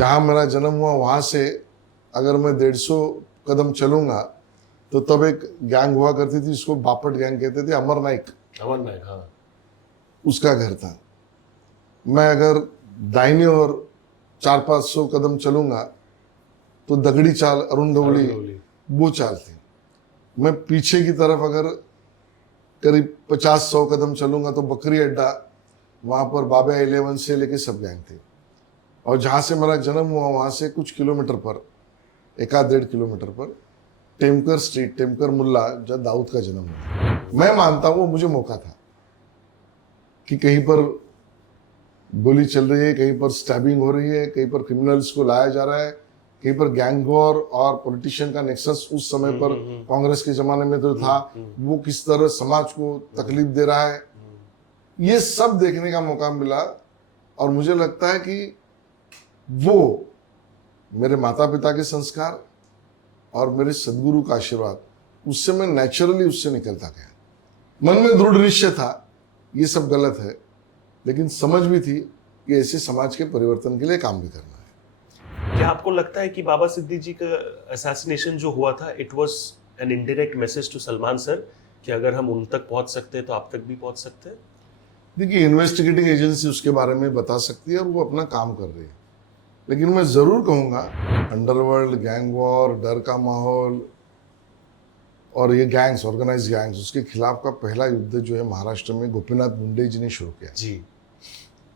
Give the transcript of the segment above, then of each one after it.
जहाँ मेरा जन्म हुआ वहाँ से अगर मैं 150 कदम चलूँगा तो तब एक गैंग हुआ करती थी, उसको बापट गैंग कहते थे, अमर नाइक, हाँ। उसका घर था। मैं अगर दाहिने ओर 400-500 कदम चलूँगा तो दगड़ी चाल, अरुण गवली, वो चाल थी। मैं पीछे की तरफ अगर करीब 50-100 कदम चलूँगा तो बकरी अड्डा, वहाँ पर बाबा 11 से लेके सब गैंग थे। और जहाँ से मेरा जन्म हुआ वहाँ से कुछ किलोमीटर पर, 1-1.5 किलोमीटर पर टेमकर स्ट्रीट, टेमकर मुल्ला, जहाँ दाऊद का जन्म हुआ। मैं मानता हूँ वो मुझे मौका था कि कहीं पर गोली चल रही है, कहीं पर स्टैबिंग हो रही है, कहीं पर क्रिमिनल्स को लाया जा रहा है, कहीं पर गैंग वॉर और पॉलिटिशियन का नेक्सस उस समय पर कांग्रेस के जमाने में तो था, वो किस तरह समाज को तकलीफ दे रहा है, ये सब देखने का मौका मिला। और मुझे लगता है कि वो मेरे माता पिता के संस्कार और मेरे सदगुरु का आशीर्वाद, उससे मैं नेचुरली उससे निकलता गया। मन में दृढ़ निश्चय था ये सब गलत है, लेकिन समझ भी थी कि ऐसे समाज के परिवर्तन के लिए काम भी करना है। क्या आपको लगता है कि बाबा सिद्दीकी जी का असैसिनेशन जो हुआ था, it was an indirect message to Salman sir कि अगर हम उन तक पहुंच सकते हैं तो आप तक भी पहुंच सकते हैं? देखिए, इन्वेस्टिगेटिंग एजेंसी उसके बारे में बता सकती है और वो अपना काम कर रही है, लेकिन मैं ज़रूर कहूँगा अंडरवर्ल्ड, गैंग वॉर, डर का माहौल और ये गैंग्स, ऑर्गेनाइज गैंग्स, उसके खिलाफ का पहला युद्ध जो है महाराष्ट्र में गोपीनाथ मुंडे जी ने शुरू किया जी।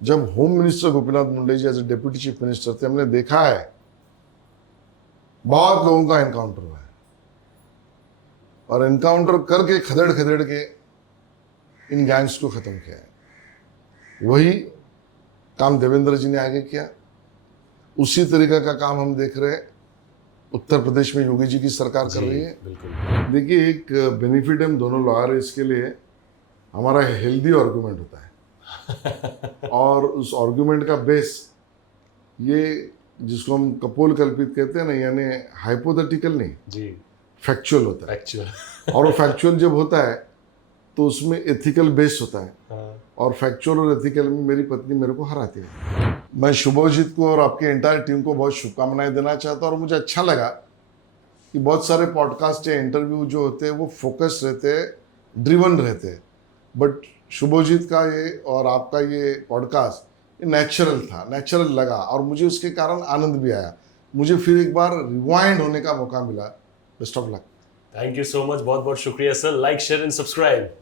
जब home minister Gopinath Munde ji as a deputy chief minister थे, हमने देखा है बहुत लोगों का एनकाउंटर हुआ है, और एनकाउंटर करके खदेड़ खदेड़ के इन गैंग्स को खत्म किया है। वही काम देवेंद्र जी ने आगे किया, उसी तरीका का काम हम देख रहे हैं उत्तर प्रदेश में योगी जी की सरकार कर रही है। देखिए, एक बेनिफिट हम दोनों लॉयर है, इसके लिए हमारा हेल्दी आर्गुमेंट होता है और उस आर्गुमेंट का बेस ये जिसको हम कपोल कल्पित कहते हैं ना, यानी हाइपोथेटिकल नहीं जी, फैक्चुअल होता है। फैक्चुअल और वो फैक्चुअल जब होता है तो उसमें एथिकल बेस होता है। हाँ। और फैक्चुअल और एथिकल में मेरी पत्नी मेरे को हराती है। मैं शुभजीत को और आपके एंटायर टीम को बहुत शुभकामनाएं देना चाहता हूँ, और मुझे अच्छा लगा कि बहुत सारे पॉडकास्ट या इंटरव्यू जो होते हैं वो फोकस रहते हैं, ड्रिवन रहते हैं, बट शुभजीत का ये और आपका ये पॉडकास्ट ये नेचुरल था, नेचुरल लगा, और मुझे उसके कारण आनंद भी आया। मुझे फिर एक बार रिवाइंड होने का मौका मिला। Best of luck. Thank you so much, बहुत बहुत शुक्रिया sir. Like, share and subscribe.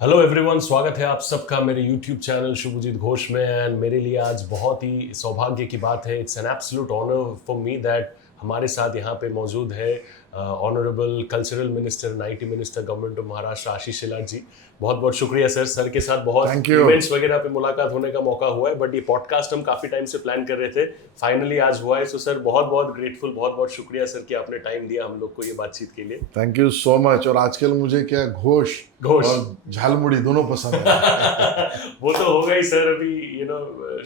Hello everyone, स्वागत है आप सबका मेरे YouTube चैनल शुभजीत घोष में। एंड मेरे लिए आज बहुत ही सौभाग्य की बात है, it's an absolute honour for me that हमारे साथ यहाँ पे मौजूद है honourable cultural minister and IT minister government of Maharashtra Ashish Shelar ji. बहुत बहुत शुक्रिया सर। सर के साथ बहुत इवेंट्स वगैरह पे मुलाकात होने का मौका हुआ है, बट ये पॉडकास्ट हम काफी टाइम से प्लान कर रहे थे, फाइनली आज हुआ है। सो सर बहुत बहुत ग्रेटफुल, बहुत बहुत शुक्रिया सर कि आपने टाइम दिया हम लोग को ये बातचीत के लिए। Thank you so much. और आजकल मुझे क्या घोष और झालमुड़ी दोनों पसंद है। वो तो होगा ही सर, अभी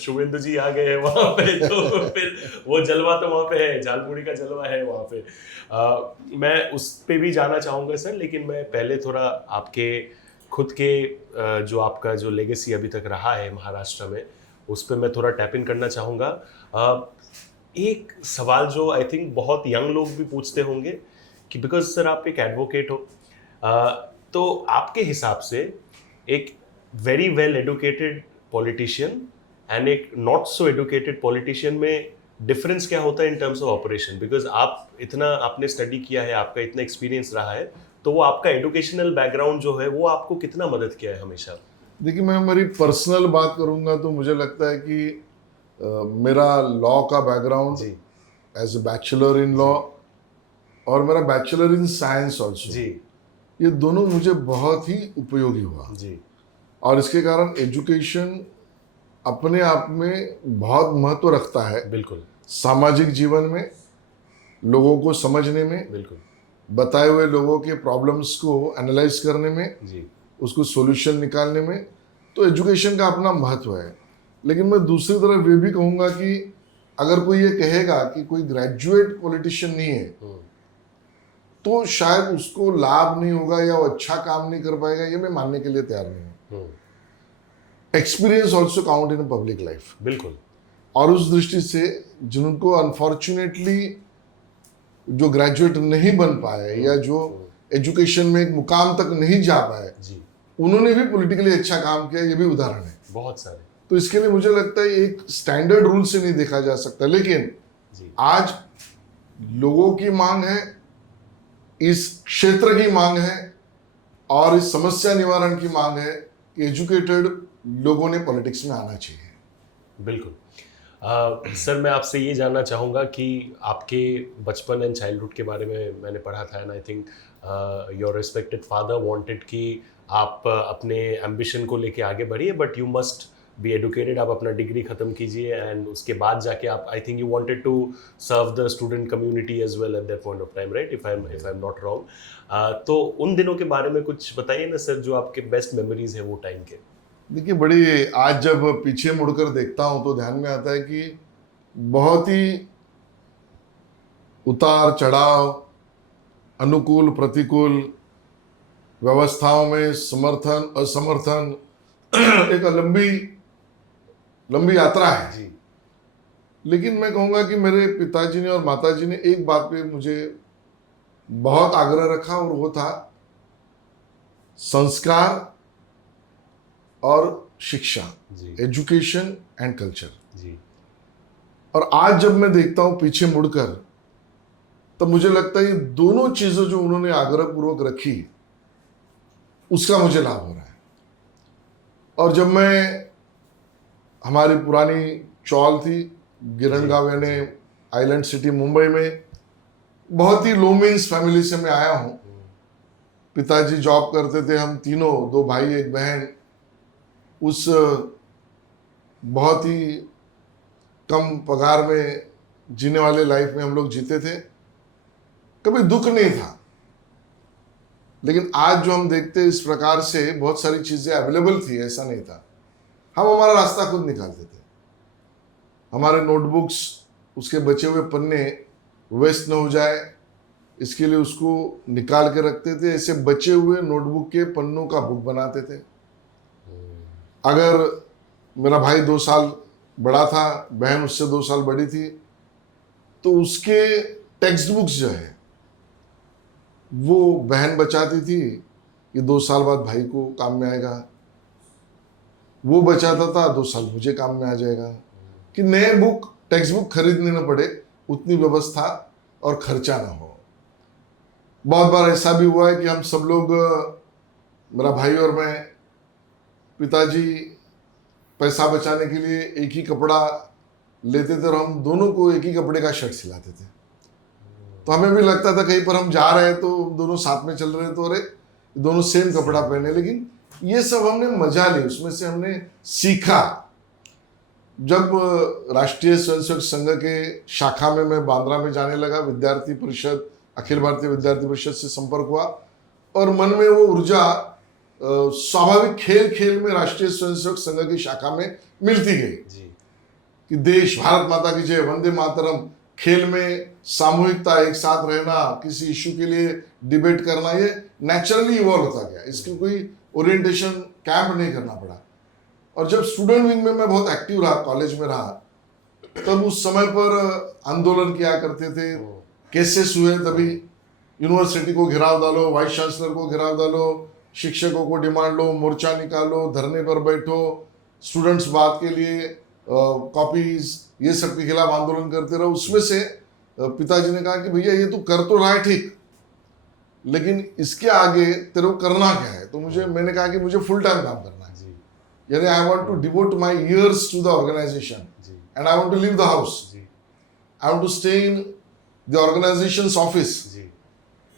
शुभेंदु जी आ गए हैं वहाँ पे, तो फिर वो जलवा तो वहाँ पे है, झालमुड़ी का जलवा है वहाँ पे। मैं उस पे भी जाना चाहूँगा सर, लेकिन मैं पहले थोड़ा आपके खुद के जो आपका जो लेगेसी अभी तक रहा है महाराष्ट्र में, उस पर मैं थोड़ा टैप इन करना चाहूँगा। एक सवाल जो आई थिंक बहुत यंग लोग भी पूछते होंगे कि बिकॉज सर आप एक एडवोकेट हो, तो आपके हिसाब से एक very well educated politician and एक नॉट सो एडुकेटेड पॉलिटिशियन में डिफरेंस क्या होता है in terms of operation? Because आप इतना आपने स्टडी किया है, आपका इतना एक्सपीरियंस रहा है, तो वो आपका एजुकेशनल बैकग्राउंड जो है वो आपको कितना मदद किया है हमेशा? देखिए, मैं मेरी पर्सनल बात करूंगा तो मुझे लगता है कि मेरा लॉ का background as a bachelor in law और मेरा बैचलर इन साइंस ऑल्सो, ये दोनों मुझे बहुत ही उपयोगी हुआ जी। और इसके कारण एजुकेशन अपने आप में बहुत महत्व रखता है, बिल्कुल, सामाजिक जीवन में लोगों को समझने में, बिल्कुल बताए हुए लोगों के प्रॉब्लम्स को एनालाइज करने में, जी। उसको सॉल्यूशन निकालने में, तो एजुकेशन का अपना महत्व है। लेकिन मैं दूसरी तरफ ये भी कहूँगा कि अगर कोई ये कहेगा कि कोई ग्रेजुएट पॉलिटिशियन नहीं है तो शायद उसको लाभ नहीं होगा या वो अच्छा काम नहीं कर पाएगा, ये मैं मानने के लिए तैयार नहीं हूँ। Experience also count in public life. बिल्कुल और उस दृष्टि से जिनको अनफॉर्चुनेटली जो ग्रेजुएट नहीं बन पाए या जो एजुकेशन में एक मुकाम तक नहीं जा पाए, जी, उन्होंने भी पॉलिटिकली अच्छा काम किया, ये भी उदाहरण है। बहुत सारे। तो इसके लिए मुझे लगता है एक स्टैंडर्ड रूल से नहीं देखा जा सकता। लेकिन जी, आज लोगों की मांग है, इस क्षेत्र की मांग है और इस समस्या निवारण की मांग है कि एजुकेटेड लोगों ने पॉलिटिक्स में आना चाहिए। बिल्कुल। सर मैं आपसे ये जानना चाहूँगा कि आपके बचपन एंड चाइल्डहुड के बारे में मैंने पढ़ा था, and I think your respected father wanted कि आप अपने एम्बिशन को लेके आगे बढ़िए, but you must be educated. आप अपना डिग्री ख़त्म कीजिए एंड उसके बाद जाके आप, I think you wanted to serve the student community as well at that point of time, right? If I am not wrong. तो उन दिनों के बारे में कुछ बताइए ना सर, जो आपके बेस्ट मेमोरीज है वो टाइम के। देखिए, बड़ी आज जब पीछे मुड़कर देखता हूं तो ध्यान में आता है कि बहुत ही उतार चढ़ाव, अनुकूल प्रतिकूल व्यवस्थाओं में समर्थन असमर्थन एक लंबी यात्रा है। जी, लेकिन मैं कहूँगा कि मेरे पिताजी ने और माताजी ने एक बात पे मुझे बहुत आग्रह रखा और वो था संस्कार और शिक्षा, जी, एजुकेशन एंड कल्चर। जी, और आज जब मैं देखता हूँ पीछे मुड़कर, तब मुझे लगता है ये दोनों चीजें जो उन्होंने आग्रह पूर्वक रखी, उसका मुझे लाभ हो रहा है। और जब मैं, हमारी पुरानी चौल थी गिरणगांव यानी आइलैंड सिटी मुंबई में, बहुत ही लो मीन्स फैमिली से मैं आया हूँ। पिताजी जॉब करते थे, हम तीनों, दो भाई एक बहन, उस बहुत ही कम पगार में जीने वाले लाइफ में हम लोग जीते थे। कभी दुख नहीं था। लेकिन आज जो हम देखते इस प्रकार से बहुत सारी चीजें अवेलेबल थी, ऐसा नहीं था। हम हमारा रास्ता खुद निकालते थे। हमारे नोटबुक्स, उसके बचे हुए पन्ने वेस्ट न हो जाए, इसके लिए उसको निकाल के रखते थे। ऐसे बचे हुए नोटबुक के पन्नों का बुक बनाते थे। अगर मेरा भाई 2 साल बड़ा था, बहन उससे 2 साल बड़ी थी, तो उसके टेक्स्ट बुक्स जो है वो बहन बचाती थी, ये 2 साल बाद भाई को काम में आएगा। वो बचाता था, 2 साल मुझे काम में आ जाएगा, कि नए बुक टेक्स्ट बुक खरीदने न पड़े, उतनी व्यवस्था और खर्चा ना हो। बहुत बार ऐसा भी हुआ है कि हम सब लोग, मेरा भाई और मैं, पिताजी पैसा बचाने के लिए एक ही कपड़ा लेते थे और हम दोनों को एक ही कपड़े का शर्ट सिलाते थे। तो हमें भी लगता था कहीं पर हम जा रहे हैं तो दोनों साथ में चल रहे हैं, तो अरे दोनों सेम कपड़ा पहने। लेकिन ये सब हमने मजा ली, उसमें से हमने सीखा। जब राष्ट्रीय स्वयंसेवक संघ के शाखा में मैं बांद्रा में जाने लगा, विद्यार्थी परिषद, अखिल भारतीय विद्यार्थी परिषद से संपर्क हुआ और मन में वो ऊर्जा स्वाभाविक खेल खेल में राष्ट्रीय स्वयंसेवक संघ की शाखा में मिलती गई जी, कि देश, भारत माता की जय, वंदे मातरम, खेल में सामूहिकता, एक साथ रहना, किसी इश्यू के लिए डिबेट करना, ये नेचुरली इवॉल्व होता गया। इसकी कोई ओरिएंटेशन कैंप नहीं करना पड़ा। और जब स्टूडेंट विंग में मैं बहुत एक्टिव रहा, कॉलेज में रहा, तब उस समय पर आंदोलन किया करते थे, केसेस हुए, तभी यूनिवर्सिटी को घेराव डालो, वाइस चांसलर को घेराव डालो, शिक्षकों को डिमांड लो, मोर्चा निकालो, धरने पर बैठो, स्टूडेंट्स बात के लिए कॉपीज, ये सब के खिलाफ आंदोलन करते रहो। उसमें से पिताजी ने कहा कि भैया ये तू कर तो रहा है ठीक, लेकिन इसके आगे तेरे को करना क्या है? तो मैंने कहा कि मुझे फुल टाइम काम करना है, यानी I want to devote my years to the organisation and I want to leave the house, I want to stay in the organisation's office.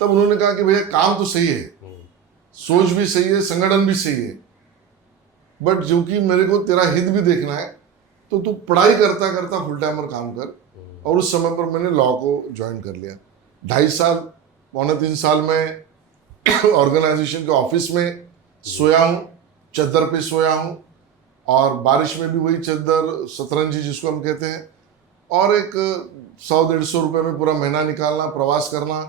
तब उन्होंने कहा कि भैया काम तो सही है, सोच भी सही है, संगठन भी सही है, बट जो कि मेरे को तेरा हित भी देखना है, तो तू पढ़ाई करता करता फुल टाइमर काम कर और उस समय पर मैंने लॉ को ज्वाइन कर लिया। 2.5 साल 2.25 साल में ऑर्गेनाइजेशन के ऑफिस में सोया हूँ, चद्दर पे सोया हूँ, और बारिश में भी वही चद्दर, सतरंजी जिसको हम कहते हैं, और एक 100-150 रुपए में पूरा महीना निकालना, प्रवास करना।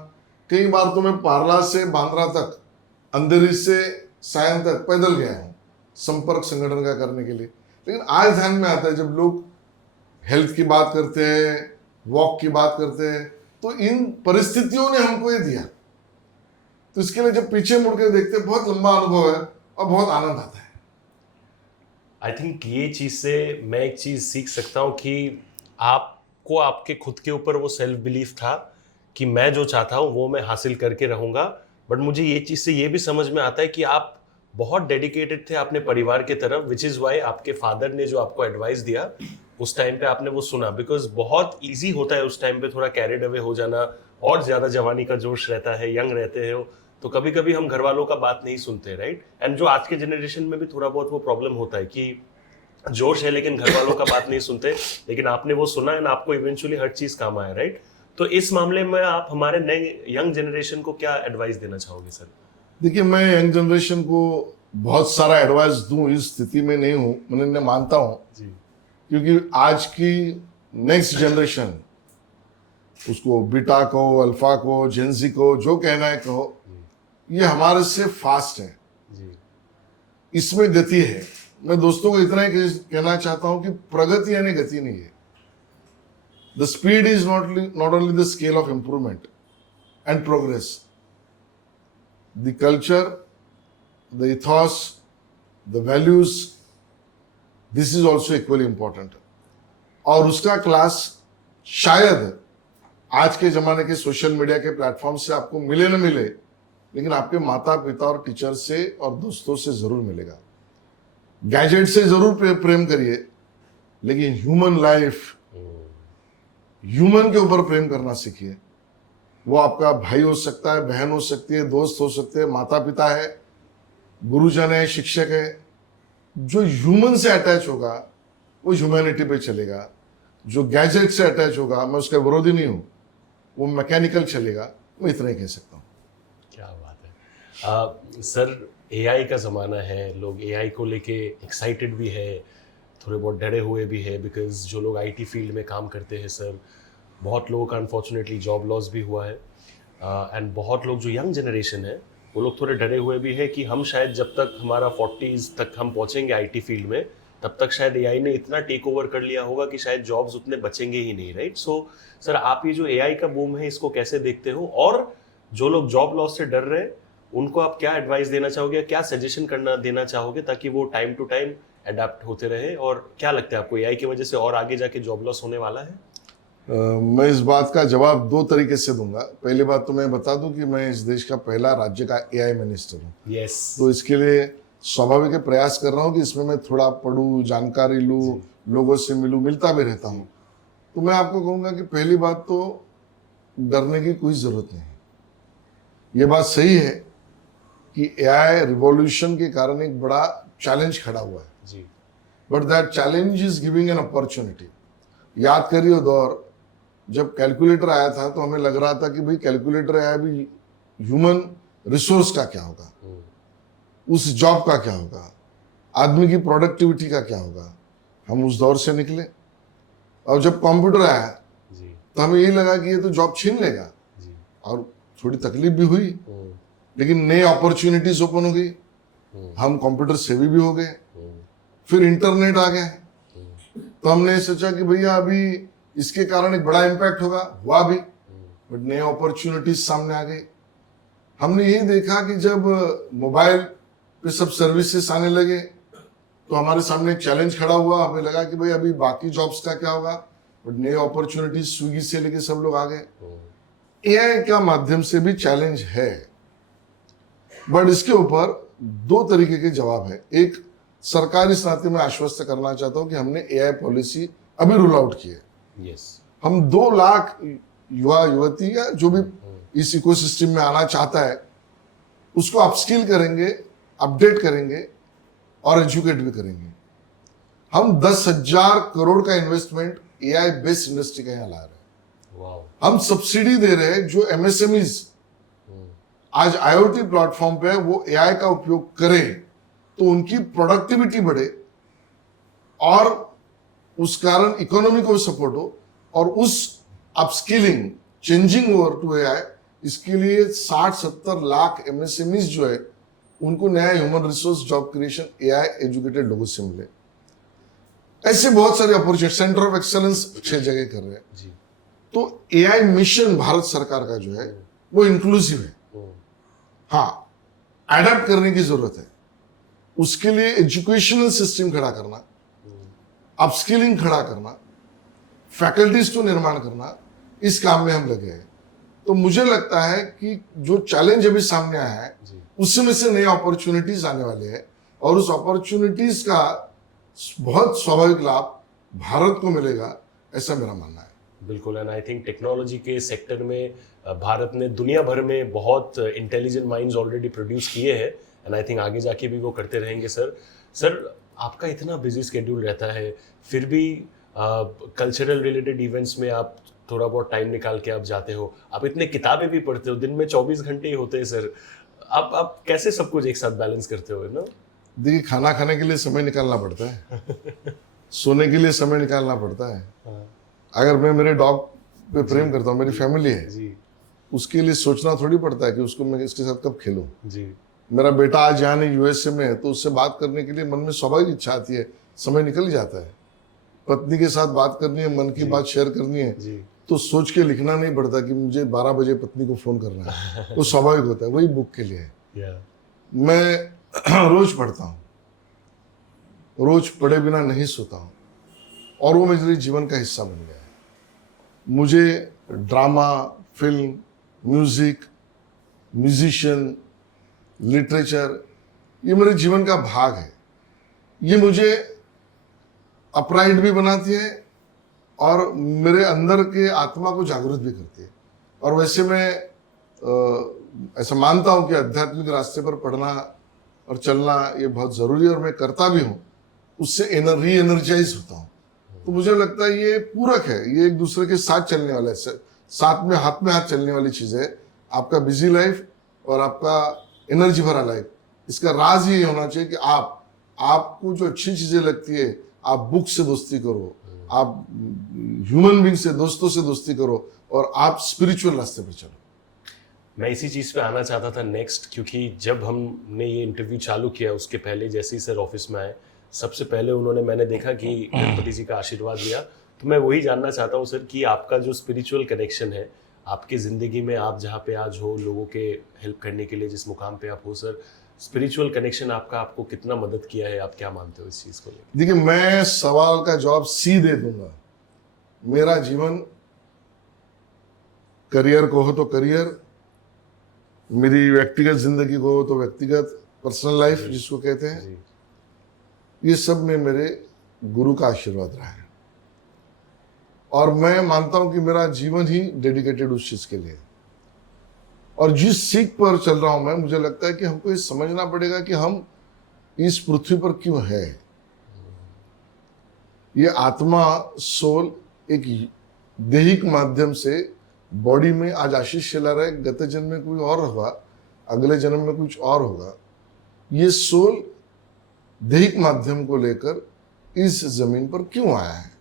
कई बार तो मैं पारला से बांद्रा तक, अंधेरी से सायन तक पैदल गया हूँ संपर्क संगठन का करने के लिए। लेकिन आज ध्यान में आता है, जब लोग हेल्थ की बात करते हैं, वॉक की बात करते हैं, तो इन परिस्थितियों ने हमको ये दिया। तो इसके लिए जब पीछे मुड़ के देखते हैं, बहुत लंबा अनुभव है और बहुत आनंद आता है। आई थिंक ये चीज़ से मैं एक चीज़ सीख सकता हूँ कि आपको आपके खुद के ऊपर वो सेल्फ बिलीफ था कि मैं जो चाहता हूँ वो मैं हासिल करके रहूँगा। बट मुझे ये चीज़ से ये भी समझ में आता है कि आप बहुत डेडिकेटेड थे अपने परिवार के तरफ, विच इज़ वाई आपके फादर ने जो आपको एडवाइस दिया उस टाइम पे आपने वो सुना। बिकॉज बहुत ईजी होता है उस टाइम पे थोड़ा कैरिड अवे हो जाना, और ज़्यादा जवानी का जोश रहता है, यंग रहते हो, तो कभी कभी हम घर वालों का बात नहीं सुनते, राइट। एंड जो आज के जनरेशन में भी थोड़ा बहुत वो प्रॉब्लम होता है कि जोश है लेकिन घर वालों का बात नहीं सुनते, लेकिन आपने वो सुना एंड आपको इवेंचुअली हर चीज काम आया, राइट। तो इस मामले में आप हमारे नए यंग जनरेशन को क्या एडवाइस देना चाहोगे सर? देखिए, मैं यंग जनरेशन को बहुत सारा एडवाइस दूं इस स्थिति में नहीं हूं, मैं मानता हूं जी। क्योंकि आज की नेक्स्ट जनरेशन, उसको बीटा कहो, अल्फा को, जेंजी को, जो कहना है कहो, ये हमारे से फास्ट है जी। इसमें गति है। मैं दोस्तों को इतना ही कहना चाहता हूं कि प्रगति यानी गति नहीं है। The speed is not only the scale of improvement and progress, the culture, the ethos, the values, this is also equally important. और उसका क्लास शायद आज के जमाने के सोशल मीडिया के प्लेटफॉर्म से आपको मिले न मिले, लेकिन आपके माता पिता और टीचर से और दोस्तों से जरूर मिलेगा। गैजेट से जरूर प्रेम करिए, लेकिन ह्यूमन लाइफ, ह्यूमन के ऊपर प्रेम करना सीखिए। वो आपका भाई हो सकता है, बहन हो सकती है, दोस्त हो सकते हैं, माता पिता है, गुरुजन है, शिक्षक है। जो ह्यूमन से अटैच होगा वो ह्यूमैनिटी पे चलेगा। जो गैजेट से अटैच होगा, मैं उसका विरोधी नहीं हूं, वो मैकेनिकल चलेगा। मैं इतना ही कह सकता हूँ। क्या बात है सर। एआई का ज़माना है, लोग एआई को लेके एक्साइटेड भी है, थोड़े बहुत डरे हुए भी है, बिकॉज जो लोग आईटी फील्ड में काम करते हैं सर, बहुत लोगों का अनफॉर्चुनेटली जॉब लॉस भी हुआ है। एंड बहुत लोग जो यंग जनरेशन है वो लोग थोड़े डरे हुए भी है कि हम शायद जब तक हमारा 40s तक हम पहुंचेंगे आईटी फील्ड में, तब तक शायद एआई ने इतना टेक ओवर कर लिया होगा कि शायद जॉब्स उतने बचेंगे ही नहीं, राइट। सो सर, आप ये जो एआई का बूम है इसको कैसे देखते हो, और जो लोग जॉब लॉस से डर रहे हैं उनको आप क्या एडवाइस देना चाहोगे, क्या सजेशन देना चाहोगे ताकि वो टाइम टू टाइम अडेप्ट होते रहे? और क्या लगता है आपको, एआई की वजह से और आगे जाके जॉब लॉस होने वाला है? मैं इस बात का जवाब 2 तरीके से दूंगा। पहली बात तो मैं बता दूं कि मैं इस देश का पहला राज्य का एआई मिनिस्टर हूं। यस। तो इसके लिए स्वाभाविक है प्रयास कर रहा हूं कि इसमें मैं थोड़ा पढूं, जानकारी लूं, लोगों से मिलूं, मिलता भी रहता हूं। तो मैं आपको कहूंगा कि पहली बात तो डरने की कोई जरूरत नहीं। ये बात सही है कि एआई रिवॉल्यूशन के कारण एक बड़ा चैलेंज खड़ा हुआ है जी, but that challenge is giving an opportunity. याद करिए दौर जब कैलकुलेटर आया था तो हमें लग रहा था कि भाई कैलकुलेटर आया, भी ह्यूमन रिसोर्स का क्या होगा, उस जॉब का क्या होगा, आदमी की प्रोडक्टिविटी का क्या होगा। हम उस दौर से निकले, और जब कंप्यूटर आया जी, तो हमें यही लगा कि ये तो जॉब छीन लेगा, जी, और थोड़ी तकलीफ भी हुई, लेकिन नई अपॉर्चुनिटीज ओपन हो गई। हम कंप्यूटर सेवी भी हो गए। फिर इंटरनेट आ गया, तो हमने सोचा कि भैया अभी इसके कारण एक बड़ा इम्पैक्ट होगा, हुआ भी, बट नए अपॉर्चुनिटीज सामने आ गई। हमने यही देखा कि जब मोबाइल पे सब सर्विसेज आने लगे तो हमारे सामने एक चैलेंज खड़ा हुआ। हमें लगा कि भाई अभी बाकी जॉब्स का क्या होगा, बट नए अपॉर्चुनिटीज स्विगी से लेके सब लोग आ गए। एआई का माध्यम से भी चैलेंज है, बट इसके ऊपर 2 तरीके के जवाब है। एक, सरकार इस नाते में आश्वस्त करना चाहता हूं कि हमने एआई पॉलिसी अभी रूल आउट की है। यस। हम 2 लाख युवा युवती या जो भी इस इकोसिस्टम में आना चाहता है उसको अपस्किल करेंगे, अपडेट करेंगे और एजुकेट भी करेंगे। हम 10,000 करोड़ का इन्वेस्टमेंट एआई बेस्ड इंडस्ट्री का यहाँ ला रहे हैं। वाओ। हम सब्सिडी दे रहे हैं जो एमएसएमईज आज आईओटी प्लेटफॉर्म पे वो एआई का उपयोग करें तो उनकी प्रोडक्टिविटी बढ़े और उस कारण इकोनॉमी को सपोर्ट हो, और उस upskilling changing over to AI, इसके लिए 60-70 लाख एमएसएमईज जो है उनको नया human resource job creation AI educated लोगों से मिले। ऐसे बहुत सारे अपॉर्चुनिटी, सेंटर ऑफ एक्सेलेंस 6 जगह कर रहे हैं जी। तो एआई मिशन भारत सरकार का जो है वो इंक्लूसिव है। हाँ, अडेप्ट करने की जरूरत है, उसके लिए एजुकेशनल सिस्टम खड़ा करना, अपस्किलिंग खड़ा करना, फैकल्टीज को निर्माण करना, इस काम में हम लगे हैं। तो मुझे लगता है कि जो चैलेंज अभी सामने आया है उसमें से नए अपॉर्चुनिटीज आने वाले हैं, और उस अपॉर्चुनिटीज का बहुत स्वाभाविक लाभ भारत को मिलेगा, ऐसा मेरा मानना है। बिल्कुल। एंड आई थिंक टेक्नोलॉजी के सेक्टर में भारत ने दुनिया भर में बहुत इंटेलिजेंट माइंड्स ऑलरेडी प्रोड्यूस किए हैं, एंड आई थिंक आगे जाके भी वो करते रहेंगे। सर आपका इतना बिजी स्केड्यूल रहता है, फिर भी कल्चरल रिलेटेड इवेंट्स में आप थोड़ा बहुत टाइम निकाल के आप जाते हो, आप इतने किताबें भी पढ़ते हो, दिन में 24 घंटे ही होते हैं सर, आप कैसे सब कुछ एक साथ बैलेंस करते हो ना? देखिए, खाना खाने के लिए समय निकालना पड़ता है सोने के लिए समय निकालना पड़ता है। अगर मैं मेरे डॉग पे प्रेम करता हूँ, मेरी फैमिली है जी, उसके लिए सोचना थोड़ी पड़ता है कि उसको मैं इसके साथ कब खेलूं। जी, मेरा बेटा आज यहाँ नहीं यूएसए में है, तो उससे बात करने के लिए मन में स्वाभाविक इच्छा आती है, समय निकल जाता है। पत्नी के साथ बात करनी है, मन की बात शेयर करनी है, जी, तो सोच के लिखना नहीं पड़ता कि मुझे 12 बजे पत्नी को फोन करना है, वो स्वाभाविक होता है। वही बुक के लिए है। या मैं रोज पढ़ता हूँ, रोज पढ़े बिना नहीं सोता हूँ, और वो मेरे जीवन का हिस्सा बन गया है। मुझे drama, film, music, musician, literature, ये मेरे जीवन का भाग है। ये मुझे अपराइट भी बनाती है और मेरे अंदर के आत्मा को जागृत भी करती है। और वैसे मैं ऐसा मानता हूँ कि आध्यात्मिक रास्ते पर पढ़ना और चलना ये बहुत ज़रूरी है, और मैं करता भी हूँ, उससे री एनर्जाइज होता हूँ। तो मुझे लगता है ये पूरक है, ये एक दूसरे के साथ चलने वाला है, साथ में हाथ चलने वाली चीज़ है। आपका बिजी लाइफ और आपका एनर्जी भरा लाइफ, इसका राज ये होना चाहिए कि आपको जो अच्छी चीज़ें लगती है, आप बुक से दोस्ती करो, आप ह्यूमन बींग से, दोस्तों से दोस्ती करो, और आप स्पिरिचुअल रास्ते पर चलो। मैं इसी चीज़ पे आना चाहता था नेक्स्ट, क्योंकि जब हमने ये इंटरव्यू चालू किया उसके पहले जैसे ही सर ऑफिस में आए, सबसे पहले मैंने देखा कि गणपति जी का आशीर्वाद लिया। तो मैं वही जानना चाहता हूँ सर कि आपका जो स्पिरिचुअल कनेक्शन है आपकी ज़िंदगी में, आप जहाँ पे आज हो, लोगों के हेल्प करने के लिए जिस मुकाम पे आप हो सर, स्पिरिचुअल कनेक्शन आपको कितना मदद किया है, आप क्या मानते हो इस चीज़ को लेकर? देखिए, मैं सवाल का जवाब सी दे दूंगा। मेरा जीवन, करियर को हो तो करियर, मेरी व्यक्तिगत जिंदगी को हो तो व्यक्तिगत, पर्सनल लाइफ जिसको कहते हैं, ये सब में मेरे गुरु का आशीर्वाद रहा है। और मैं मानता हूं कि मेरा जीवन ही डेडिकेटेड उस चीज के लिए। और जिस सीख पर चल रहा हूं मैं, मुझे लगता है कि हमको ये समझना पड़ेगा कि हम इस पृथ्वी पर क्यों है। ये आत्मा, सोल एक दैहिक माध्यम से बॉडी में आज आशीष चला रहा है, गत जन्म में कोई और होगा, अगले जन्म में कुछ और होगा। ये सोल दैहिक माध्यम को लेकर इस जमीन पर क्यों आया है?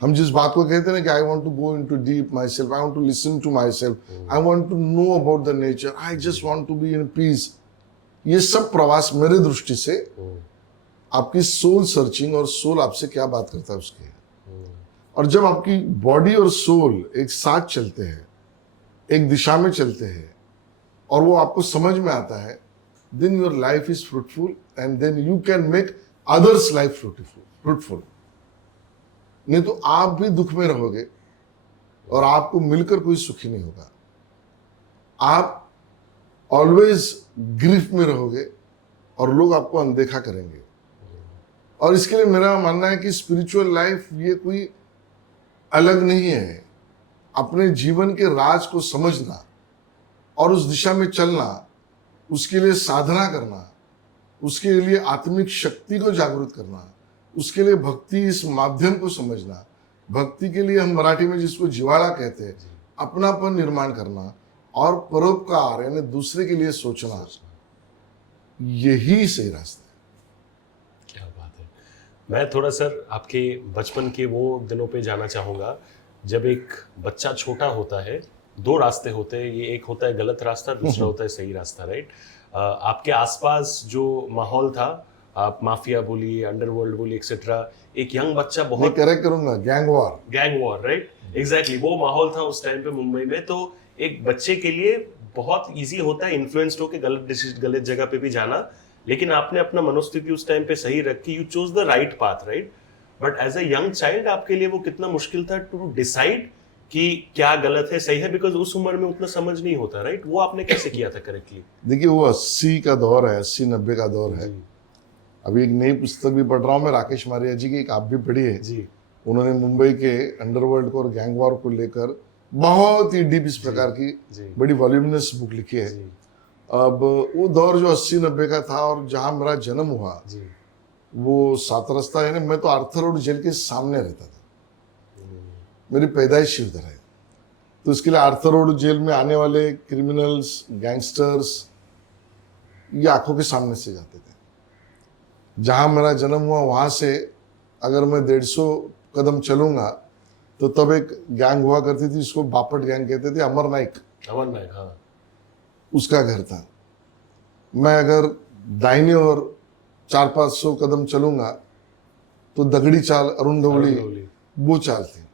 हम जिस बात को कहते हैं ना कि I want to go into deep myself, I want to listen to myself, I want to know about the nature, I just want to be in peace. ये सब प्रवास मेरे दृष्टि से आपकी सोल सर्चिंग और soul आपसे क्या बात करता है उसकी है। और जब आपकी बॉडी और सोल एक साथ चलते हैं, एक दिशा में चलते हैं, और वो आपको समझ में आता है, then your life is fruitful and then you can make others life fruitful। नहीं तो आप भी दुख में रहोगे और आपको मिलकर कोई सुखी नहीं होगा। आप ऑलवेज ग्रीफ में रहोगे और लोग आपको अनदेखा करेंगे। और इसके लिए मेरा मानना है कि स्पिरिचुअल लाइफ ये कोई अलग नहीं है। अपने जीवन के राज को समझना और उस दिशा में चलना, उसके लिए साधना करना, उसके लिए आत्मिक शक्ति को जागृत करना, उसके लिए भक्ति इस माध्यम को समझना, भक्ति के लिए हम मराठी में जिसको जिवाड़ा कहते हैं, अपनापन निर्माण करना और परोपकार यानी दूसरे के लिए सोचना, यही सही रास्ता है। क्या बात है। मैं थोड़ा सर आपके बचपन के वो दिनों पे जाना चाहूँगा जब एक बच्चा छोटा होता है। दो रास्ते होते हैं, ये एक होता है गलत रास्ता, दूसरा होता है सही रास्ता, राइट। आपके आसपास जो माहौल था, आप माफिया बोलिए, अंडरवर्ल्ड बोलिए, एक्सेट्रा, एक यंग बच्चा मैं बहुत करेक्ट करूंगा, गैंग वॉर, राइट, एग्जैक्टली वो माहौल था उस टाइम पे मुंबई में। तो एक बच्चे के लिए बहुत इजी होता है इन्फ्लुएंस्ड होकर गलत जगह पे भी जाना, लेकिन आपने अपना मनोस्थिति उस टाइम पे सही रखी, you chose the right path, right. But as a young child आपके लिए वो कितना मुश्किल था टू डिसाइड कि क्या गलत है सही है, बिकॉज उस उम्र में उतना समझ नहीं होता, राइट। वो आपने कैसे किया था करेक्टली? देखिए वो 80 का दौर है, 80-90 का दौर है। अभी एक नई पुस्तक भी पढ़ रहा हूँ मैं, राकेश मारिया जी की, एक आप भी पढ़ी है जी। उन्होंने मुंबई के अंडरवर्ल्ड को और गैंग वॉर को लेकर बहुत ही डीप इस प्रकार की बड़ी वॉल्यूमिनस बुक लिखी है। अब वो दौर जो 80-90 का था और जहाँ मेरा जन्म हुआ वो 7 रास्ता, यानी मैं तो आर्थर रोड जेल के सामने रहता था, मेरी पैदाइश ही उधर है। तो इसके लिए आर्थर रोड जेल में आने वाले क्रिमिनल्स, गैंगस्टर्स ये आंखों के सामने से जाते थे। जहाँ मेरा जन्म हुआ वहाँ से अगर मैं 150 कदम चलूंगा तो तब एक गैंग हुआ करती थी, इसको बापट गैंग कहते थे, अमर नाइक, हाँ। उसका घर था। मैं अगर दाहिने और 400-500 कदम चलूंगा तो दगड़ी चाल, अरुण ढवली, वो चाल थी।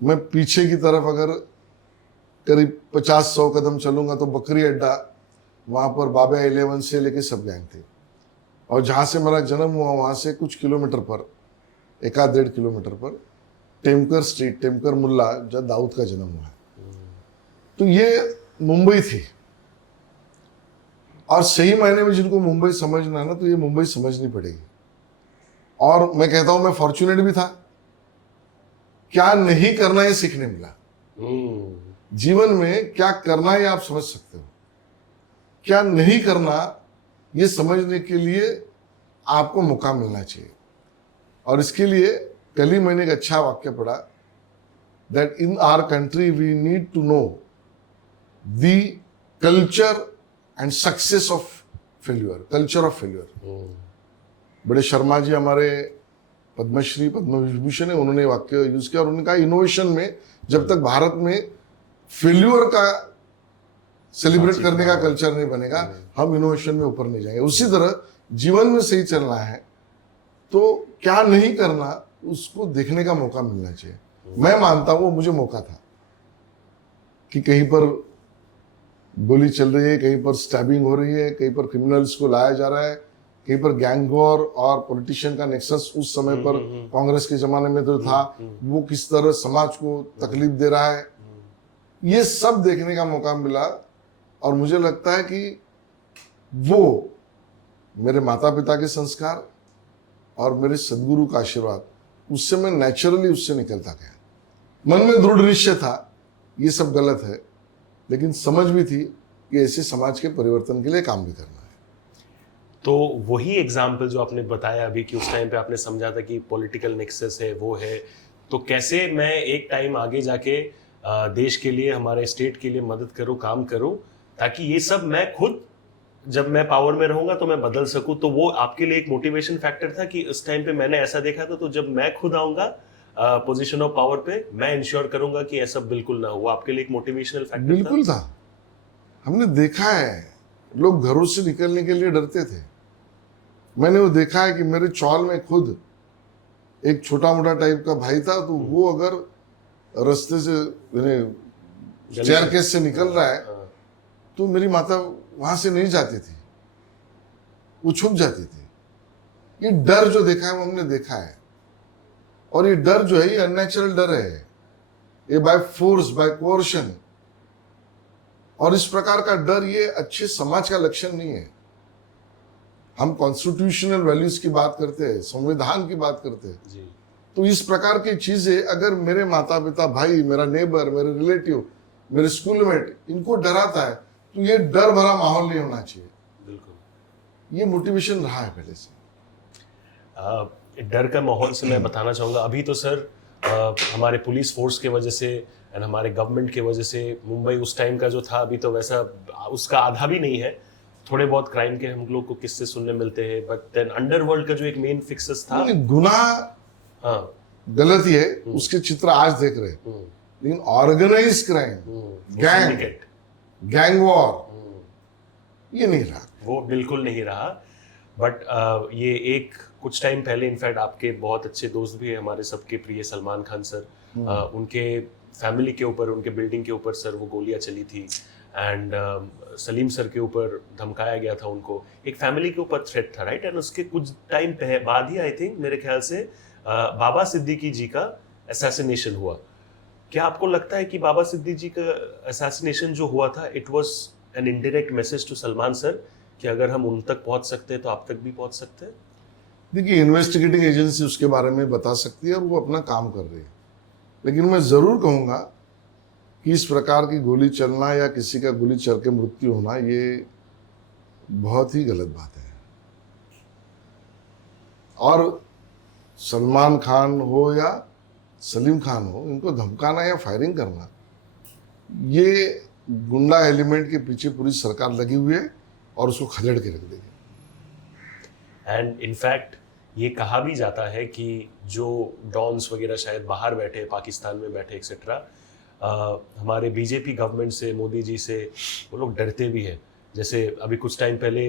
मैं पीछे की तरफ अगर करीब 50-100 कदम चलूंगा तो बकरी अड्डा, वहाँ पर बाबा 11 से लेके सब गैंग थे। और जहाँ से मेरा जन्म हुआ वहाँ से कुछ किलोमीटर पर, 1-1.5 किलोमीटर पर टेमकर स्ट्रीट, टेमकर मुल्ला, जहाँ दाऊद का जन्म हुआ है। तो ये मुंबई थी। और सही मायने में जिनको मुंबई समझना है ना, तो ये मुंबई समझनी पड़ेगी। और मैं कहता हूं मैं फॉर्चुनेट भी था, क्या नहीं करना ये सीखने मिला। जीवन में क्या करना है आप समझ सकते हो, क्या नहीं करना ये समझने के लिए आपको मौका मिलना चाहिए। और इसके लिए कल ही मैंने एक अच्छा वाक्य पढ़ा, that in our country we need to know the culture and success of failure, culture of failure. बड़े शर्मा जी हमारे पद्मश्री, पद्म विभूषण है, उन्होंने वाक्य यूज किया और उन्होंने कहा इनोवेशन में जब तक भारत में फेल्यूर का सेलिब्रेट करने का कल्चर नहीं बनेगा, हम इनोवेशन में ऊपर नहीं जाएंगे। उसी तरह जीवन में सही चलना है तो क्या नहीं करना उसको देखने का मौका मिलना चाहिए। मैं मानता हूं वो मुझे मौका था कि कहीं पर गोली चल रही है, कहीं पर स्टैबिंग हो रही है, कहीं पर क्रिमिनल्स को लाया जा रहा है, कहीं पर गैंग वॉर और पॉलिटिशियन का नेक्सस उस समय पर कांग्रेस के जमाने में तो था, वो किस तरह समाज को तकलीफ दे रहा है, ये सब देखने का मौका मिला। और मुझे लगता है कि वो मेरे माता पिता के संस्कार और मेरे सदगुरु का आशीर्वाद, उससे मैं नेचुरली उससे निकलता गया। मन में दृढ़ निश्चय था ये सब गलत है, लेकिन समझ भी थी कि ऐसे समाज के परिवर्तन के लिए काम भी करना है। तो वही एग्जाम्पल जो आपने बताया अभी कि उस टाइम पे आपने समझा था कि पॉलिटिकल नेक्सस है, वो है, तो कैसे मैं एक टाइम आगे जाके देश के लिए, हमारे स्टेट के लिए मदद करूं, काम करूं, ताकि ये सब मैं खुद जब मैं पावर में रहूंगा तो मैं बदल सकूं। तो वो आपके लिए एक मोटिवेशन फैक्टर था कि उस टाइम पे मैंने ऐसा देखा था, तो जब मैं खुद आऊंगा पोजीशन ऑफ पावर पे, मैं इंश्योर करूंगा कि ऐसा बिल्कुल ना हो। वो आपके लिए एक मोटिवेशनल फैक्टर बिल्कुल था। हमने देखा है लोग घरों से निकलने के लिए डरते थे। मैंने वो देखा है कि मेरे चौल में खुद एक छोटा मोटा टाइप का भाई था, तो वो अगर रास्ते से स्टेयरकेस से निकल रहा है तो मेरी माता वहां से नहीं जाती थी, वो छुप जाती थी। ये डर जो देखा है वो हमने देखा है, और ये डर जो है ये अननेचुरल डर है, ये बाय फोर्स, बाय कोर्शन। और इस प्रकार का डर ये अच्छे समाज का लक्षण नहीं है। हम कॉन्स्टिट्यूशनल वैल्यूज की बात करते हैं, संविधान की बात करते हैं जी। तो इस प्रकार की चीजें अगर मेरे माता पिता, भाई, मेरा नेबर, मेरे रिलेटिव, मेरे स्कूलमेट इनको डराता है तो ये डर भरा माहौल नहीं होना चाहिए। बिल्कुल, ये मोटिवेशन रहा है पहले से। डर का माहौल से मैं बताना चाहूँगा, अभी तो सर हमारे पुलिस फोर्स के वजह से एंड हमारे गवर्नमेंट के वजह से मुंबई उस टाइम का जो था अभी तो वैसा उसका आधा भी नहीं है। थोड़े बहुत क्राइम के हम लोग को किस्से सुनने मिलते हैं, बट देन अंडरवर्ल्ड का जो एक मेन फिक्सेस था। गुनाह हाँ। गलत ही है, उसके चित्र आज देख रहे हैं, लेकिन ऑर्गेनाइज क्राइम, गैंग वॉर ये नहीं रहा, वो बिल्कुल नहीं रहा। बट ये एक कुछ टाइम पहले इनफैक्ट आपके बहुत अच्छे दोस्त भी हैं हमारे सबके प्रिय सलमान खान सर, उनके फैमिली के ऊपर, उनके बिल्डिंग के ऊपर सर वो गोलियां चली थी एंड सलीम सर के ऊपर धमकाया गया था उनको, एक फैमिली के ऊपर थ्रेट था, राइट। एंड उसके कुछ टाइम बाद ही आई थिंक मेरे ख्याल से बाबा सिद्दीकी जी का असैसिनेशन हुआ। क्या आपको लगता है कि बाबा सिद्दीकी जी का असैसिनेशन जो हुआ था it was an indirect message to Salman sir कि अगर हम उन तक पहुंच सकते हैं तो आप तक भी पहुंच सकते हैं? देखिए, इन्वेस्टिगेटिंग एजेंसी उसके बारे में बता सकती है और वो अपना काम कर रही है, लेकिन मैं जरूर कहूंगा कि इस प्रकार की गोली चलना या किसी का गोली चल के मृत्यु होना ये बहुत ही गलत बात है। और सलमान खान हो या सलीम खान हो, इनको धमकाना या फायरिंग करना, ये गुंडा एलिमेंट के पीछे पूरी सरकार लगी हुई है और उसको खदेड़ के रख देगी। एंड इनफैक्ट ये कहा भी जाता है कि जो डॉन्स वगैरह शायद बाहर बैठे, पाकिस्तान में बैठे एक्सेट्रा, हमारे बीजेपी गवर्नमेंट से, मोदी जी से वो लोग डरते भी हैं। जैसे अभी कुछ टाइम पहले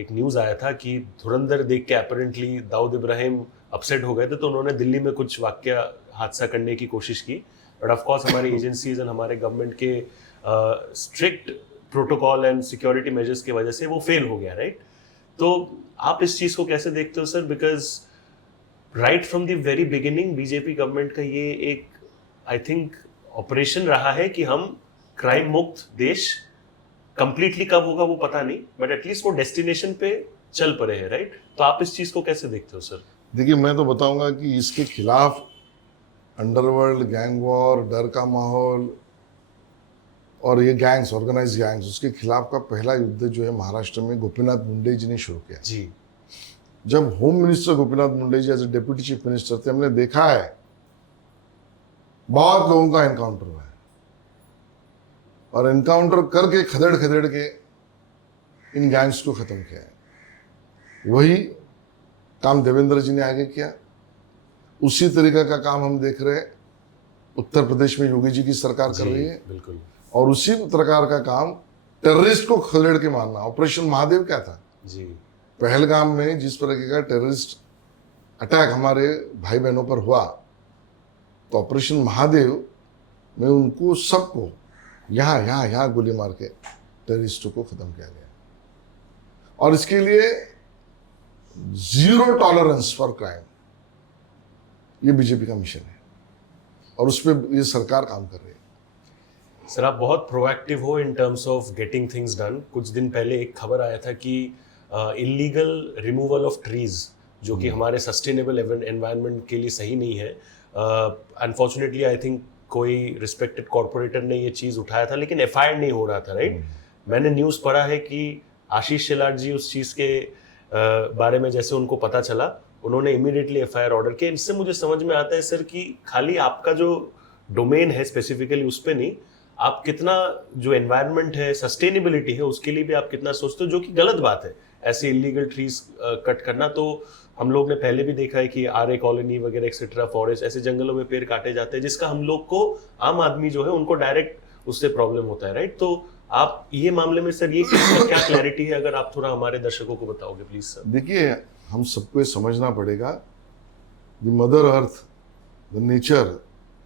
एक न्यूज़ आया था कि धुरंधर देख के अपेरेंटली दाऊद इब्राहिम अपसेट हो गए थे, तो उन्होंने दिल्ली में कुछ हादसा करने की कोशिश की, बट ऑफ कोर्स हमारी एजेंसीज एंड हमारे गवर्नमेंट के strict protocol and security measures की वजह से वो फेल हो गया, राइट। तो आप इस चीज़ को कैसे देखते हो sir? Because right from the very beginning BJP government का ये एक आई थिंक ऑपरेशन रहा है कि हम क्राइम मुक्त देश, कंप्लीटली कब होगा वो पता नहीं, बट एटलीस्ट वो डेस्टिनेशन पे चल पड़े हैं, राइट। तो आप इस चीज़ को कैसे देखते हो सर? देखिए, मैं तो बताऊंगा कि इसके खिलाफ अंडरवर्ल्ड, गैंग वॉर, डर का माहौल और ये गैंग्स, ऑर्गेनाइज गैंग्स, उसके खिलाफ का पहला युद्ध जो है महाराष्ट्र में गोपीनाथ मुंडे जी ने शुरू किया जी। जब home minister Gopinath Munde ji as a deputy chief minister थे, हमने देखा है बहुत लोगों का एनकाउंटर हुआ है, और एनकाउंटर करके खदेड़ खदेड़ के इन गैंग्स को खत्म किया है। वही काम देवेंद्र जी ने आगे किया, उसी तरीके का काम हम देख रहे हैं उत्तर प्रदेश में योगी जी की सरकार कर रही है। बिल्कुल। और उसी प्रकार का काम टेररिस्ट को खदेड़ के मारना। ऑपरेशन महादेव क्या था जी, पहलगाम में जिस तरह का टेररिस्ट अटैक हमारे भाई बहनों पर हुआ, तो ऑपरेशन महादेव में उनको सबको यहाँ गोली मार के टेररिस्टों को खत्म किया गया। और इसके लिए जीरो टॉलरेंस फॉर क्राइम, ये बीजेपी का मिशन है और उस पर ये सरकार काम कर रही है। सर आप बहुत प्रोएक्टिव हो in terms of getting things done. कुछ दिन पहले एक खबर आया था कि इलीगल रिमूवल ऑफ ट्रीज, जो कि हमारे सस्टेनेबल एनवायरनमेंट के लिए सही नहीं है, अनफॉर्चुनेटली आई थिंक कोई रिस्पेक्टेड कॉर्पोरेटर ने ये चीज़ उठाया था, लेकिन एफआईआर नहीं हो रहा था, राइट। मैंने न्यूज़ पढ़ा है कि आशीष शेलार जी उस चीज़ के बारे में जैसे उनको पता चला, उन्होंने इमीडिएटली एफआईआर ऑर्डर किया। इससे मुझे समझ में आता है सर कि खाली आपका जो डोमेन है स्पेसिफिकली उस पर नहीं, आप कितना जो एनवायरनमेंट है, सस्टेनेबिलिटी है, उसके लिए भी आप कितना सोचते हो, जो कि गलत बात है ऐसे इलीगल ट्रीज कट करना। तो हम लोग ने पहले भी देखा है कि आरए कॉलोनी वगैरह एक्सेट्रा, फॉरेस्ट, ऐसे जंगलों में पेड़ काटे जाते हैं, जिसका हम लोग को, आम आदमी जो है उनको डायरेक्ट उससे प्रॉब्लम होता है, राइट। तो आप ये मामले में सर ये क्या क्लैरिटी है, अगर आप थोड़ा हमारे दर्शकों को बताओगे प्लीज सर। देखिए, हम सबको ये समझना पड़ेगा, the mother earth, the nature,